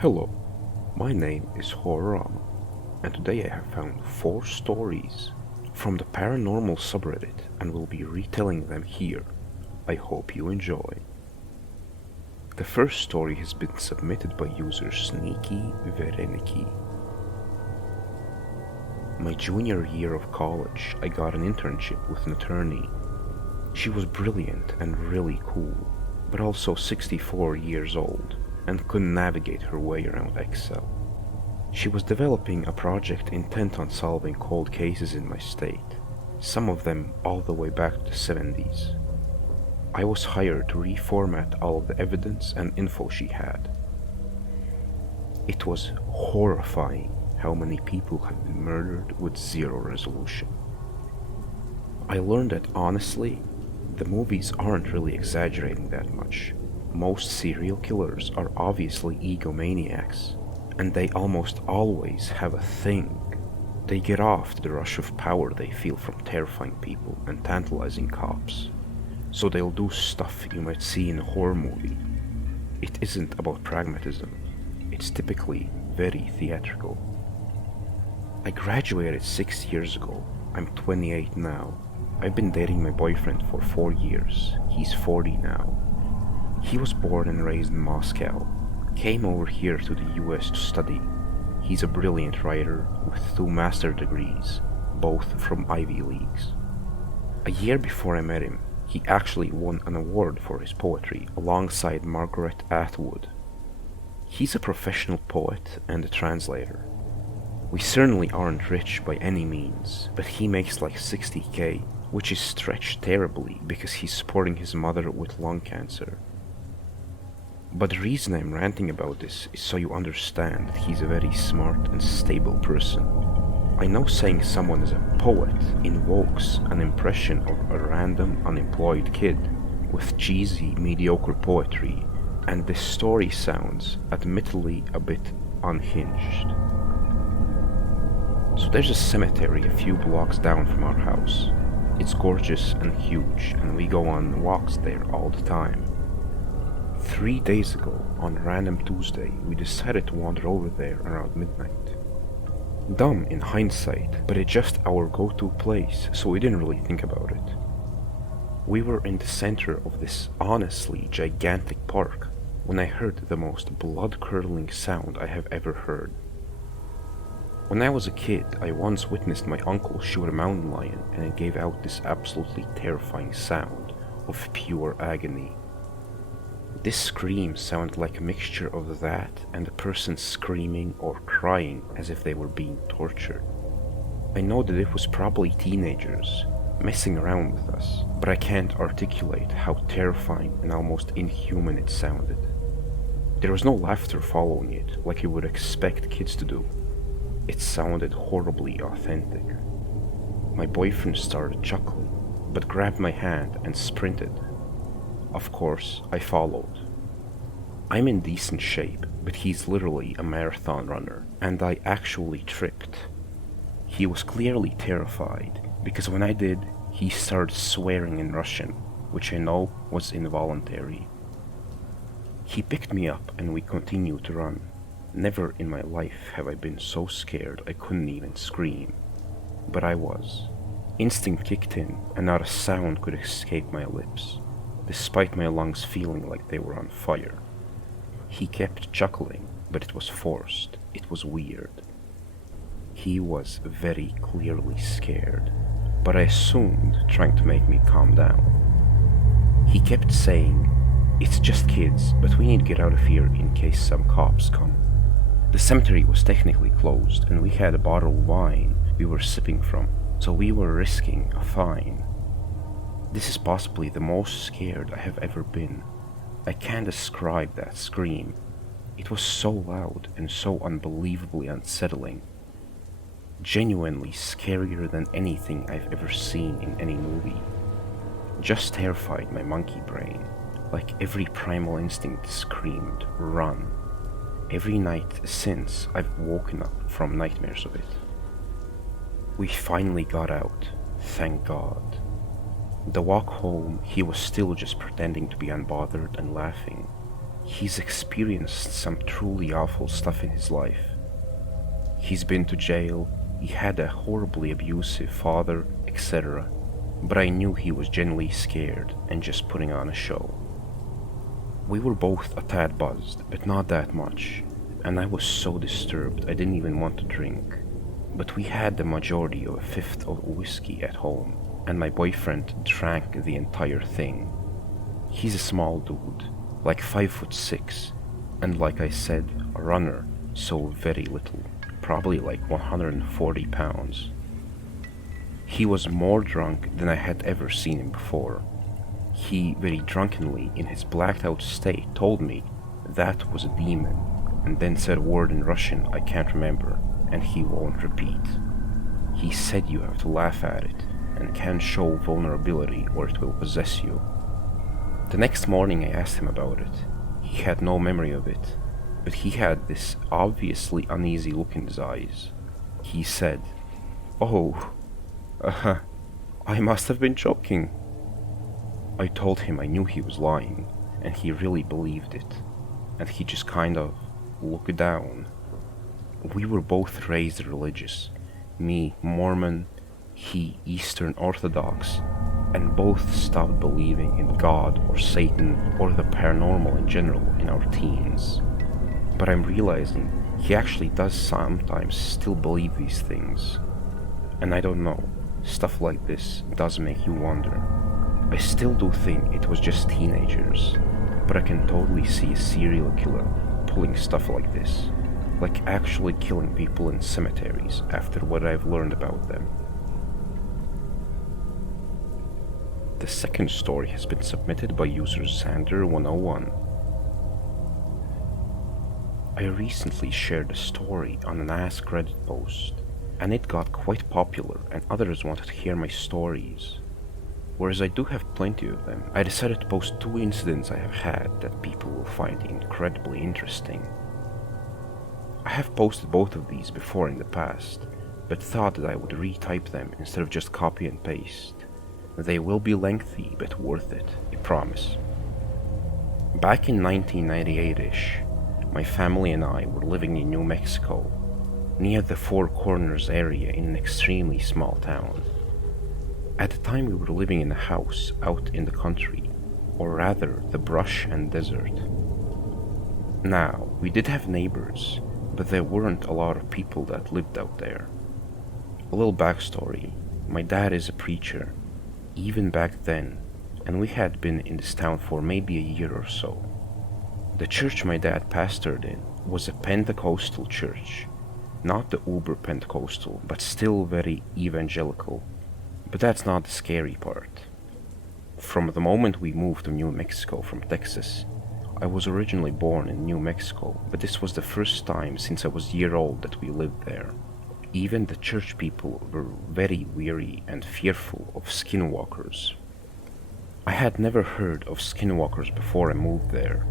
Hello, my name is Paranormal, and today I have found 4 stories from the Paranormal subreddit and will be retelling them here. I hope you enjoy. The first story has been submitted by user Sneaky Vereniki. My junior year of college, I got an internship with an attorney. She was brilliant and really cool, but also 64 years old and couldn't navigate her way around Excel. She was developing a project intent on solving cold cases in my state, some of them all the way back to the 70s. I was hired to reformat all of the evidence and info she had. It was horrifying how many people have been murdered with zero resolution. I learned that honestly, the movies aren't really exaggerating that much. Most serial killers are obviously egomaniacs, and they almost always have a thing. They get off the rush of power they feel from terrifying people and tantalizing cops, so they'll do stuff you might see in a horror movie. It isn't about pragmatism, it's typically very theatrical. I graduated 6 years ago. I'm 28 now. I've been dating my boyfriend for 4 years. He's 40 now. He was born and raised in Moscow, came over here to the US to study. He's a brilliant writer with 2 master degrees, both from Ivy Leagues. A year before I met him, he actually won an award for his poetry alongside Margaret Atwood. He's a professional poet and a translator. We certainly aren't rich by any means, but he makes like 60k, which is stretched terribly because he's supporting his mother with lung cancer. But the reason I'm ranting about this is so you understand that he's a very smart and stable person. I know saying someone is a poet invokes an impression of a random unemployed kid with cheesy, mediocre poetry, and this story sounds admittedly a bit unhinged. So there's a cemetery a few blocks down from our house. It's gorgeous and huge, and we go on walks there all the time. 3 days ago, on a random Tuesday, we decided to wander over there around midnight. Dumb in hindsight, but it's just our go-to place, so we didn't really think about it. We were in the center of this honestly gigantic park when I heard the most blood-curdling sound I have ever heard. When I was a kid, I once witnessed my uncle shoot a mountain lion, and it gave out this absolutely terrifying sound of pure agony. This scream sounded like a mixture of that and a person screaming or crying as if they were being tortured. I know that it was probably teenagers messing around with us, but I can't articulate how terrifying and almost inhuman it sounded. There was no laughter following it like you would expect kids to do. It sounded horribly authentic. My boyfriend started chuckling, but grabbed my hand and sprinted. Of course, I followed. I'm in decent shape, but he's literally a marathon runner, and I actually tripped. He was clearly terrified, because when I did, he started swearing in Russian, which I know was involuntary. He picked me up and we continued to run. Never in my life have I been so scared I couldn't even scream. But I was. Instinct kicked in, and not a sound could escape my lips, despite my lungs feeling like they were on fire. He kept chuckling, but it was forced. It was weird. He was very clearly scared, but I assumed trying to make me calm down. He kept saying, "It's just kids, but we need to get out of here in case some cops come." The cemetery was technically closed, and we had a bottle of wine we were sipping from, so we were risking a fine. This is possibly the most scared I have ever been. I can't describe that scream. It was so loud and so unbelievably unsettling. Genuinely scarier than anything I've ever seen in any movie. Just terrified my monkey brain, like every primal instinct screamed, "Run." Every night since, I've woken up from nightmares of it. We finally got out, thank God. The walk home, he was still just pretending to be unbothered and laughing. He's experienced some truly awful stuff in his life. He's been to jail, he had a horribly abusive father, etc. But I knew he was genuinely scared and just putting on a show. We were both a tad buzzed, but not that much, and I was so disturbed I didn't even want to drink. But we had the majority of a fifth of whiskey at home, and my boyfriend drank the entire thing. He's a small dude, like 5'6", and like I said, a runner, so very little, probably like 140 pounds. He was more drunk than I had ever seen him before. He very drunkenly, in his blacked out state, told me that was a demon, and then said a word in Russian I can't remember, and he won't repeat. He said you have to laugh at it, and can't show vulnerability or it will possess you. The next morning I asked him about it. He had no memory of it, but he had this obviously uneasy look in his eyes. He said, "Oh, I must have been joking." I told him I knew he was lying, and he really believed it, and he just kind of looked down. We were both raised religious, me Mormon, he Eastern Orthodox, and both stopped believing in God or Satan or the paranormal in general in our teens. But I'm realizing he actually does sometimes still believe these things. And I don't know, stuff like this does make you wonder. I still do think it was just teenagers, but I can totally see a serial killer pulling stuff like this, like actually killing people in cemeteries after what I've learned about them. The second story has been submitted by user Xander101. I recently shared a story on an Ask Reddit post, and it got quite popular and others wanted to hear my stories. Whereas I do have plenty of them, I decided to post 2 incidents I have had that people will find incredibly interesting. I have posted both of these before in the past, but thought that I would retype them instead of just copy and paste. They will be lengthy but worth it, I promise. Back in 1998-ish, my family and I were living in New Mexico, near the Four Corners area in an extremely small town. At the time we were living in a house out in the country, or rather the brush and desert. Now, we did have neighbors, but there weren't a lot of people that lived out there. A little backstory, my dad is a preacher, even back then, and we had been in this town for maybe a year or so. The church my dad pastored in was a Pentecostal church, not the uber Pentecostal, but still very evangelical. But that's not the scary part. From the moment we moved to New Mexico from Texas, I was originally born in New Mexico, but this was the first time since I was a year old that we lived there. Even the church people were very weary and fearful of skinwalkers. I had never heard of skinwalkers before I moved there.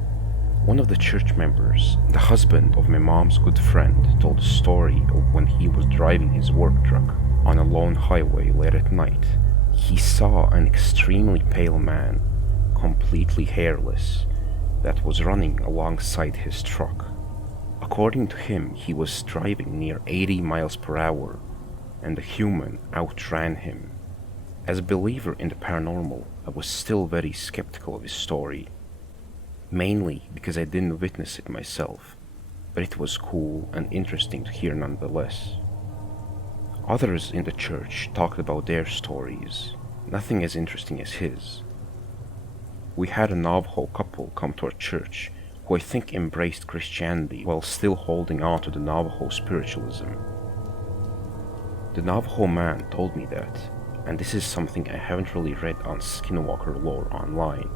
One of the church members, the husband of my mom's good friend, told a story of when he was driving his work truck on a lone highway late at night. He saw an extremely pale man, completely hairless, that was running alongside his truck. According to him, he was driving near 80 miles per hour, and the human outran him. As a believer in the paranormal, I was still very skeptical of his story, mainly because I didn't witness it myself, but it was cool and interesting to hear nonetheless. Others in the church talked about their stories, nothing as interesting as his. We had a Navajo couple come to our church who I think embraced Christianity while still holding on to the Navajo spiritualism. The Navajo man told me that, and this is something I haven't really read on skinwalker lore online,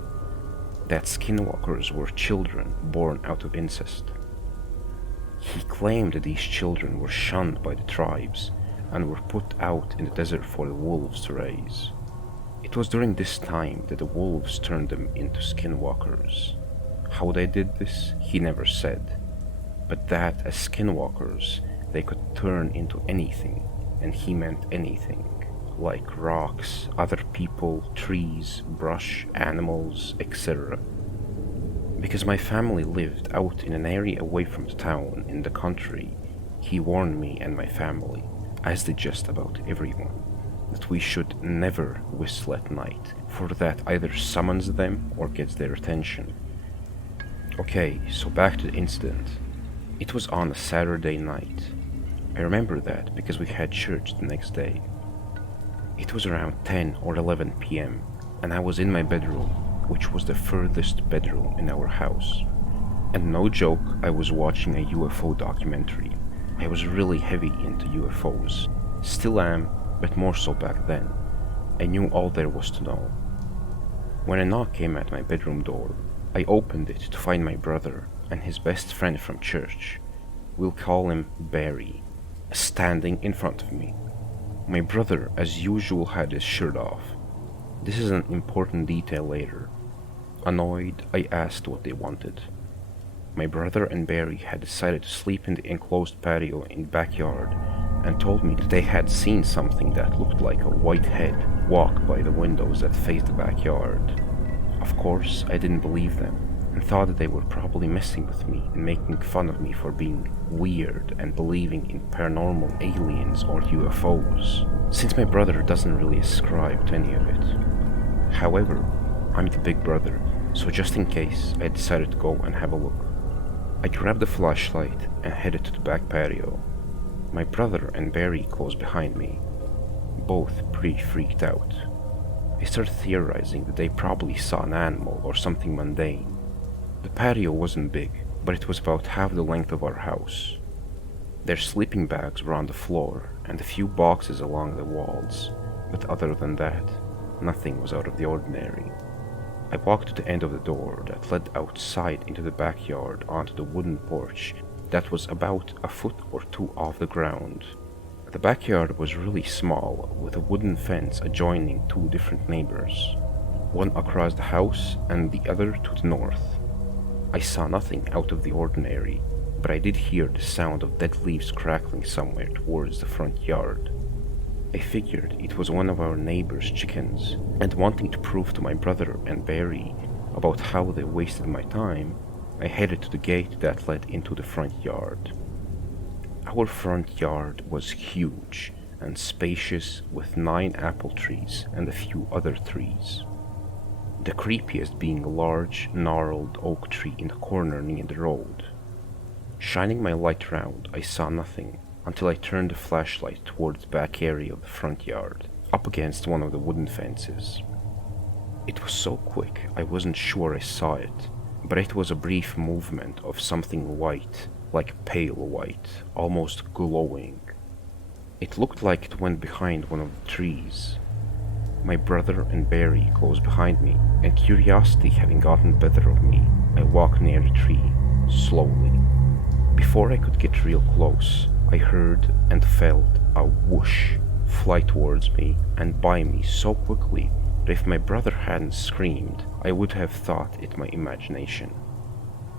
that skinwalkers were children born out of incest. He claimed that these children were shunned by the tribes and were put out in the desert for the wolves to raise. It was during this time that the wolves turned them into skinwalkers. How they did this, he never said, but that as skinwalkers they could turn into anything, and he meant anything, like rocks, other people, trees, brush, animals, etc. Because my family lived out in an area away from the town in the country, he warned me and my family, as did just about everyone, that we should never whistle at night, for that either summons them or gets their attention. Okay, so back to the incident. It was on a Saturday night. I remember that because we had church the next day. It was around 10 or 11 p.m. and I was in my bedroom, which was the furthest bedroom in our house. And no joke, I was watching a UFO documentary. I was really heavy into UFOs. Still am, but more so back then. I knew all there was to know. When a knock came at my bedroom door, I opened it to find my brother and his best friend from church, we'll call him Barry, standing in front of me. My brother, as usual, had his shirt off. This is an important detail later. Annoyed, I asked what they wanted. My brother and Barry had decided to sleep in the enclosed patio in the backyard and told me that they had seen something that looked like a white head walk by the windows that faced the backyard. Of course, I didn't believe them and thought that they were probably messing with me and making fun of me for being weird and believing in paranormal aliens or UFOs, since my brother doesn't really ascribe to any of it. However, I'm the big brother, so just in case, I decided to go and have a look. I grabbed a flashlight and headed to the back patio. My brother and Barry close behind me, both pretty freaked out. I started theorizing that they probably saw an animal or something mundane. The patio wasn't big, but it was about half the length of our house. Their sleeping bags were on the floor and a few boxes along the walls, but other than that, nothing was out of the ordinary. I walked to the end of the door that led outside into the backyard onto the wooden porch that was about a foot or two off the ground. The backyard was really small, with a wooden fence adjoining two different neighbors, one across the house and the other to the north. I saw nothing out of the ordinary, but I did hear the sound of dead leaves crackling somewhere towards the front yard. I figured it was one of our neighbor's chickens, and wanting to prove to my brother and Barry about how they wasted my time, I headed to the gate that led into the front yard. Our front yard was huge and spacious, with 9 apple trees and a few other trees. The creepiest being a large, gnarled oak tree in the corner near the road. Shining my light round, I saw nothing until I turned the flashlight towards the back area of the front yard, up against one of the wooden fences. It was so quick I wasn't sure I saw it, but it was a brief movement of something white, like pale white, almost glowing. It looked like it went behind one of the trees. My brother and Barry close behind me, and curiosity having gotten the better of me, I walked near the tree, slowly. Before I could get real close, I heard and felt a whoosh fly towards me and by me so quickly that if my brother hadn't screamed, I would have thought it my imagination.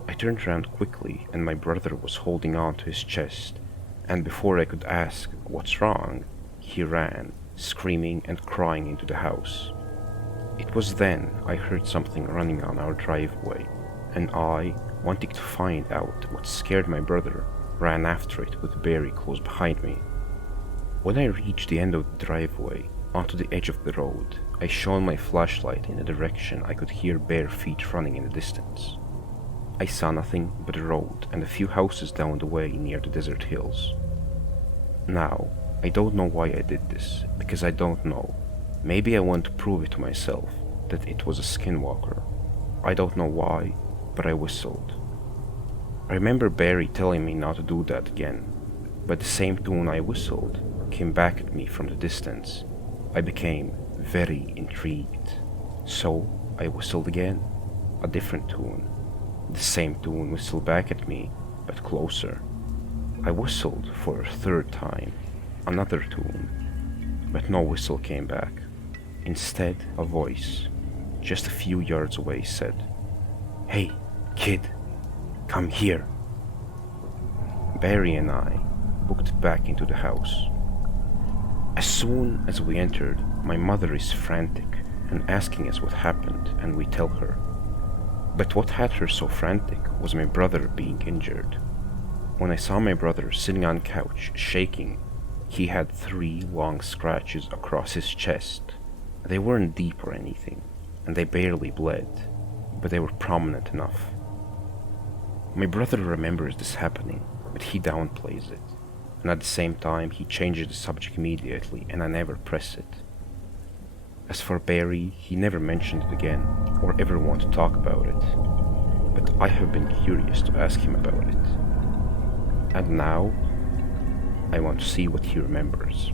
I turned around quickly and my brother was holding on to his chest, and before I could ask what's wrong, he ran, screaming and crying into the house. It was then I heard something running on our driveway, and I, wanting to find out what scared my brother, ran after it with Barry close behind me. When I reached the end of the driveway, onto the edge of the road, I shone my flashlight in the direction I could hear bare feet running in the distance. I saw nothing but a road and a few houses down the way near the desert hills. Now, I don't know why I did this, because I don't know. Maybe I want to prove it to myself, that it was a skinwalker. I don't know why, but I whistled. I remember Barry telling me not to do that again, but the same tune I whistled came back at me from the distance. I became very intrigued. So I whistled again, a different tune. The same tune whistled back at me, but closer. I whistled for a third time, another tune, but no whistle came back. Instead, a voice, just a few yards away, said, "Hey, kid, come here." Barry and I booked back into the house. As soon as we entered, my mother is frantic and asking us what happened, and we tell her. But what had her so frantic was my brother being injured. When I saw my brother sitting on the couch, shaking, he had 3 long scratches across his chest. They weren't deep or anything, and they barely bled, but they were prominent enough. My brother remembers this happening, but he downplays it, and at the same time he changes the subject immediately and I never press it. As for Barry, he never mentioned it again, or ever wanted to talk about it, but I have been curious to ask him about it. And now, I want to see what he remembers.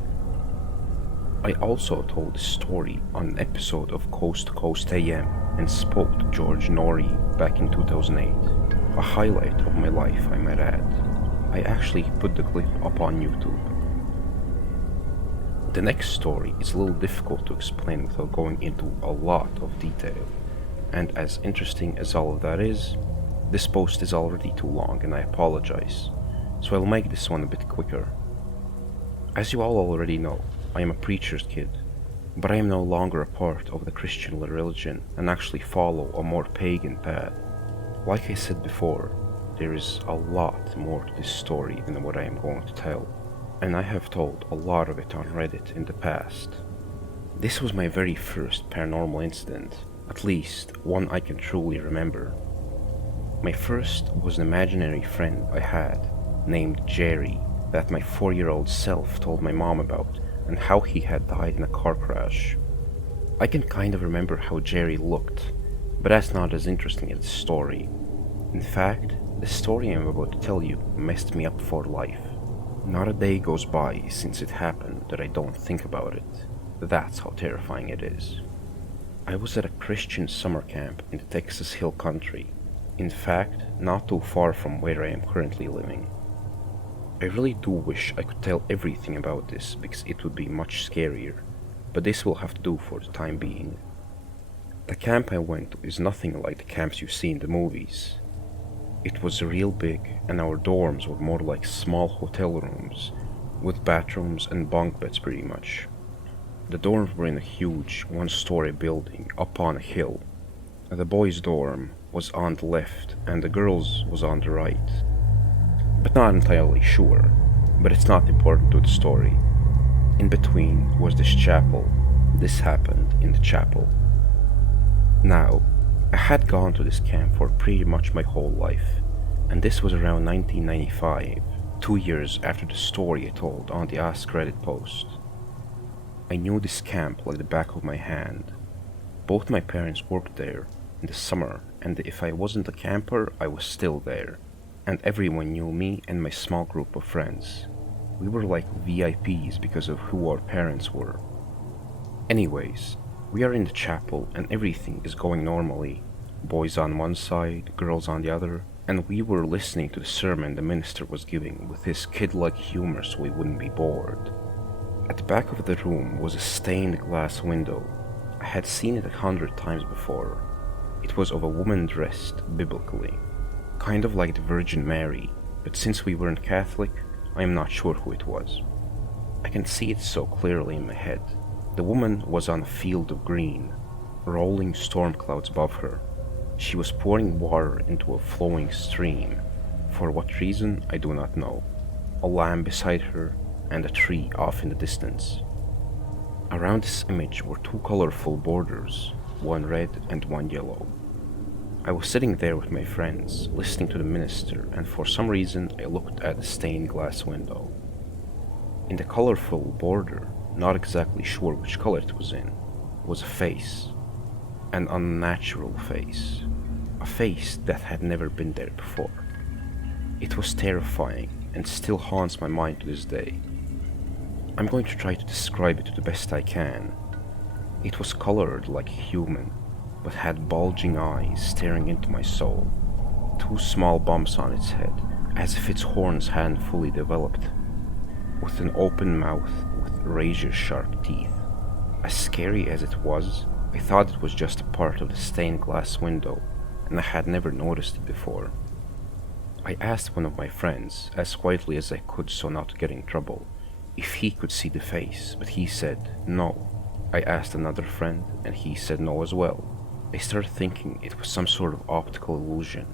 I also told this story on an episode of Coast to Coast AM and spoke to George Norrie back in 2008, a highlight of my life I might add. I actually put the clip up on YouTube. The next story is a little difficult to explain without going into a lot of detail, and as interesting as all of that is, this post is already too long and I apologize, so I'll make this one a bit quicker. As you all already know, I am a preacher's kid, but I am no longer a part of the Christian religion and actually follow a more pagan path. Like I said before, there is a lot more to this story than what I am going to tell, and I have told a lot of it on Reddit in the past. This was my very first paranormal incident, at least one I can truly remember. My first was an imaginary friend I had, named Jerry, that my 4-year-old self told my mom about, and how he had died in a car crash. I can kind of remember how Jerry looked, but that's not as interesting as the story. In fact, the story I'm about to tell you messed me up for life. Not a day goes by since it happened that I don't think about it. That's how terrifying it is. I was at a Christian summer camp in the Texas Hill Country. In fact, not too far from where I am currently living. I really do wish I could tell everything about this because it would be much scarier, but this will have to do for the time being. The camp I went to is nothing like the camps you see in the movies. It was real big, and our dorms were more like small hotel rooms, with bathrooms and bunk beds pretty much. The dorms were in a huge 1-story building up on a hill. The boys' dorm was on the left and the girls' was on the right. But not entirely sure, but it's not important to the story. In between was this chapel. This happened in the chapel. Now, I had gone to this camp for pretty much my whole life, and this was around 1995, 2 years after the story I told on the Ask Reddit post. I knew this camp like the back of my hand. Both my parents worked there in the summer, and if I wasn't a camper, I was still there, and everyone knew me and my small group of friends. We were like VIPs because of who our parents were. Anyways, we are in the chapel and everything is going normally. Boys on one side, girls on the other, and we were listening to the sermon the minister was giving with his kid-like humor so we wouldn't be bored. At the back of the room was a stained glass window. I had seen it 100 times before. It was of a woman dressed biblically, kind of like the Virgin Mary, but since we weren't Catholic, I am not sure who it was. I can see it so clearly in my head. The woman was on a field of green, rolling storm clouds above her. She was pouring water into a flowing stream. For what reason, I do not know. A lamb beside her, and a tree off in the distance. Around this image were 2 colorful borders, one red and one yellow. I was sitting there with my friends, listening to the minister, and for some reason I looked at the stained glass window. In the colorful border, not exactly sure which color it was a face. An unnatural face. A face that had never been there before. It was terrifying and still haunts my mind to this day. I'm going to try to describe it to the best I can. It was colored like a human, but had bulging eyes staring into my soul. 2 small bumps on its head, as if its horns hadn't fully developed. With an open mouth with razor-sharp teeth. As scary as it was, I thought it was just a part of the stained glass window, and I had never noticed it before. I asked one of my friends, as quietly as I could so not to get in trouble, if he could see the face, but he said no. I asked another friend, and he said no as well. I started thinking it was some sort of optical illusion.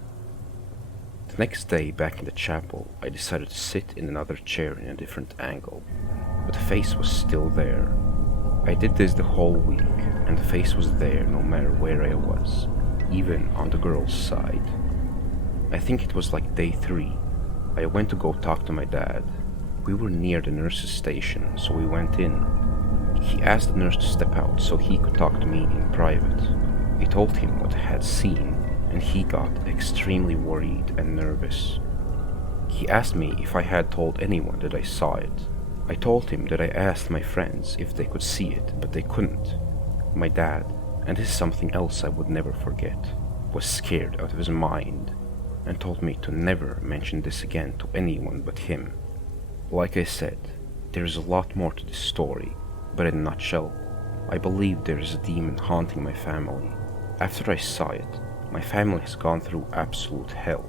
The next day, back in the chapel, I decided to sit in another chair in a different angle, but the face was still there. I did this the whole week, and the face was there no matter where I was, even on the girl's side. I think it was like day 3. I went to go talk to my dad. We were near the nurse's station, so we went in. He asked the nurse to step out so he could talk to me in private. I told him what I had seen, and he got extremely worried and nervous. He asked me if I had told anyone that I saw it. I told him that I asked my friends if they could see it, but they couldn't. My dad, and this is something else I would never forget, was scared out of his mind and told me to never mention this again to anyone but him. Like I said, there is a lot more to this story, but in a nutshell, I believe there is a demon haunting my family. After I saw it, my family has gone through absolute hell,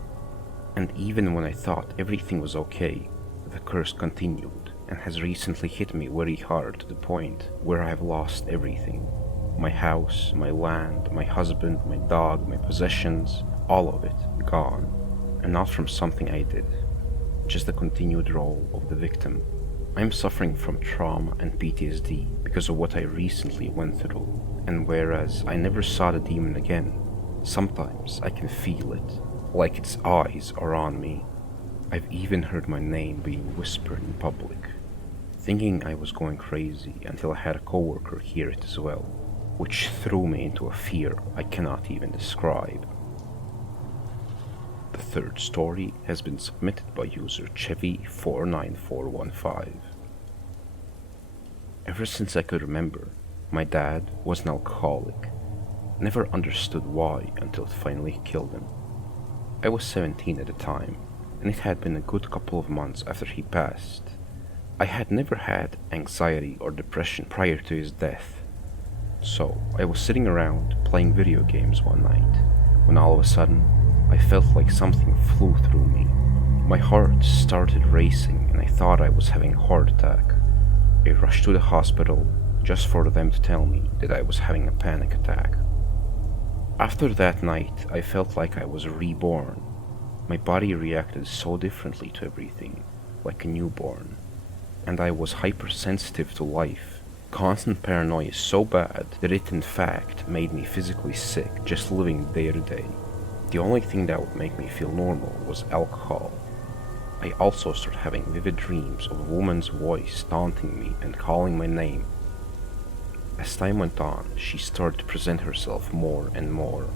and even when I thought everything was okay, the curse continued and has recently hit me very hard to the point where I have lost everything. My house, my land, my husband, my dog, my possessions, all of it gone, and not from something I did, just the continued role of the victim. I'm suffering from trauma and PTSD because of what I recently went through, and whereas I never saw the demon again, sometimes I can feel it, like its eyes are on me. I've even heard my name being whispered in public, thinking I was going crazy until I had a coworker hear it as well, which threw me into a fear I cannot even describe. The third story has been submitted by user Chevy49415. Ever since I could remember, my dad was an alcoholic. Never understood why until it finally killed him. I was 17 at the time, and it had been a good couple of months after he passed. I had never had anxiety or depression prior to his death. So I was sitting around playing video games one night, when all of a sudden I felt like something flew through me. My heart started racing and I thought I was having a heart attack. I rushed to the hospital just for them to tell me that I was having a panic attack. After that night, I felt like I was reborn. My body reacted so differently to everything, like a newborn, and I was hypersensitive to life. Constant paranoia so bad that it in fact made me physically sick just living day to day. The only thing that would make me feel normal was alcohol. I also started having vivid dreams of a woman's voice taunting me and calling my name. As time went on, she started to present herself more and more.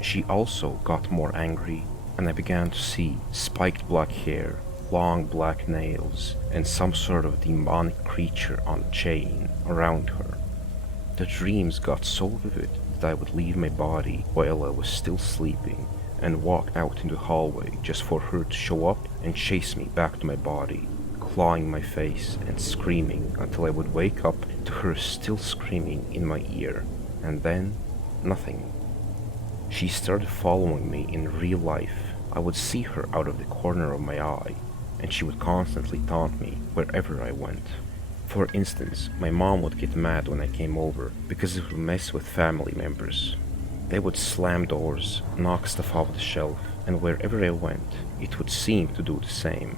She also got more angry, and I began to see spiked black hair, long black nails, and some sort of demonic creature on a chain around her. The dreams got so vivid that I would leave my body while I was still sleeping and walk out into the hallway just for her to show up and chase me back to my body, clawing my face and screaming until I would wake up to her still screaming in my ear, and then nothing. She started following me in real life. I would see her out of the corner of my eye, and she would constantly taunt me wherever I went. For instance, my mom would get mad when I came over because it would mess with family members. They would slam doors, knock stuff off the shelf, and wherever I went, it would seem to do the same.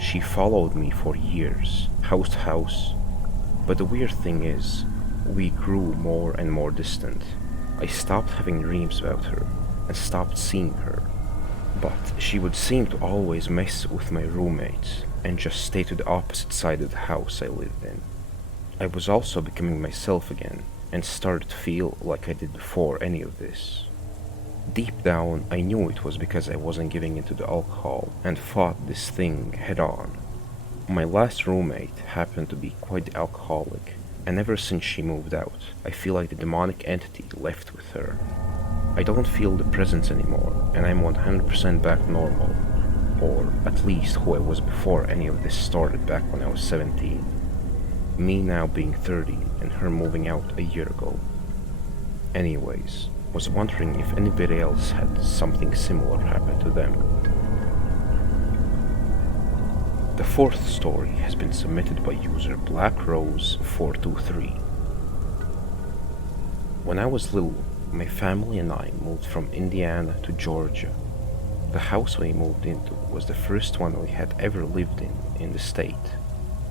She followed me for years, house to house, but the weird thing is, we grew more and more distant. I stopped having dreams about her and stopped seeing her, but she would seem to always mess with my roommates and just stay to the opposite side of the house I lived in. I was also becoming myself again and started to feel like I did before any of this. Deep down, I knew it was because I wasn't giving into the alcohol and fought this thing head on. My last roommate happened to be quite alcoholic, and ever since she moved out, I feel like the demonic entity left with her. I don't feel the presence anymore, and I'm 100% back normal, or at least who I was before any of this started back when I was 17. Me now being 30 and her moving out a year ago. Anyways, was wondering if anybody else had something similar happen to them. The fourth story has been submitted by user BlackRose423. When I was little, my family and I moved from Indiana to Georgia. The house we moved into was the first one we had ever lived in the state.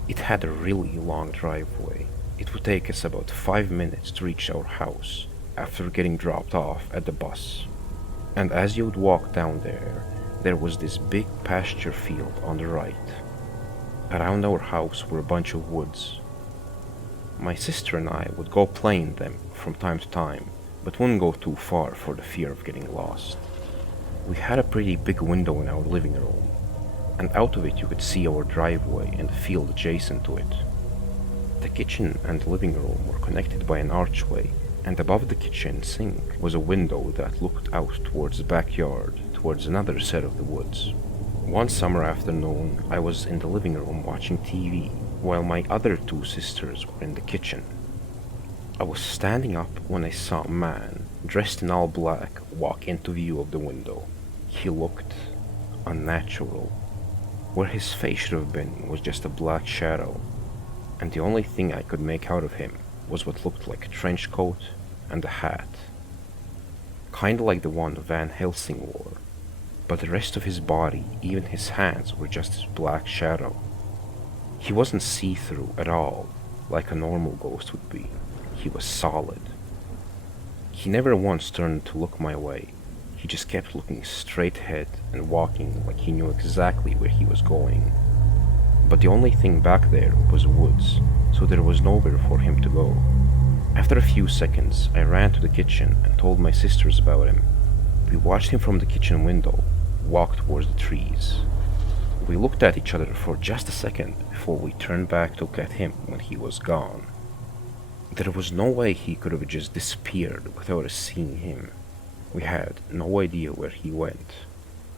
It had a really long driveway. It would take us about 5 minutes to reach our house after getting dropped off at the bus. And as you would walk down there was this big pasture field on the right. Around our house were a bunch of woods. My sister and I would go play in them from time to time, but wouldn't go too far for the fear of getting lost. We had a pretty big window in our living room, and out of it you could see our driveway and the field adjacent to it. The kitchen and the living room were connected by an archway, and above the kitchen sink was a window that looked out towards the backyard, towards another set of the woods. One summer afternoon, I was in the living room watching TV, while my other two sisters were in the kitchen. I was standing up when I saw a man, dressed in all black, walk into view of the window. He looked unnatural. Where his face should have been was just a black shadow, and the only thing I could make out of him was what looked like a trench coat and a hat. Kinda like the one Van Helsing wore, but the rest of his body, even his hands, were just his black shadow. He wasn't see-through at all, like a normal ghost would be. He was solid. He never once turned to look my way. He just kept looking straight ahead and walking like he knew exactly where he was going. But the only thing back there was woods, so there was nowhere for him to go. After a few seconds, I ran to the kitchen and told my sisters about him. We watched him from the kitchen window, walk towards the trees. We looked at each other for just a second before we turned back to look at him when he was gone. There was no way he could have just disappeared without us seeing him. We had no idea where he went.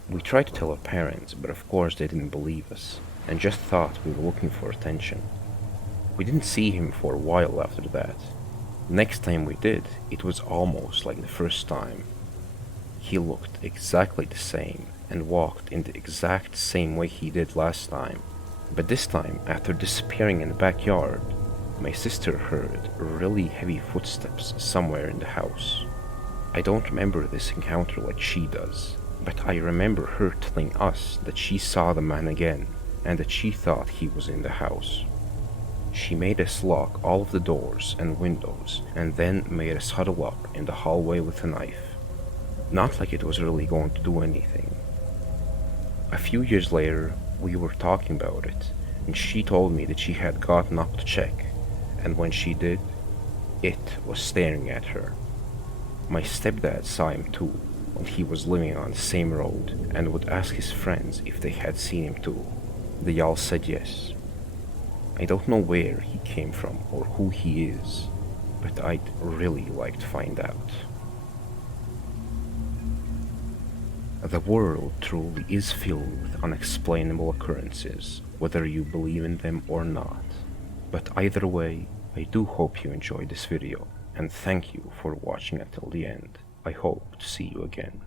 We tried to tell our parents, but of course they didn't believe us, and just thought we were looking for attention. We didn't see him for a while after that. Next time we did, it was almost like the first time. He looked exactly the same and walked in the exact same way he did last time. But this time, after disappearing in the backyard, my sister heard really heavy footsteps somewhere in the house. I don't remember this encounter like she does, but I remember her telling us that she saw the man again and that she thought he was in the house. She made us lock all of the doors and windows and then made us huddle up in the hallway with a knife. Not like it was really going to do anything. A few years later, we were talking about it, and she told me that she had gotten up to check, and when she did, it was staring at her. My stepdad saw him too, when he was living on the same road, and would ask his friends if they had seen him too. They all said yes. I don't know where he came from or who he is, but I'd really like to find out. The world truly is filled with unexplainable occurrences, whether you believe in them or not. But either way, I do hope you enjoyed this video, and thank you for watching until the end. I hope to see you again.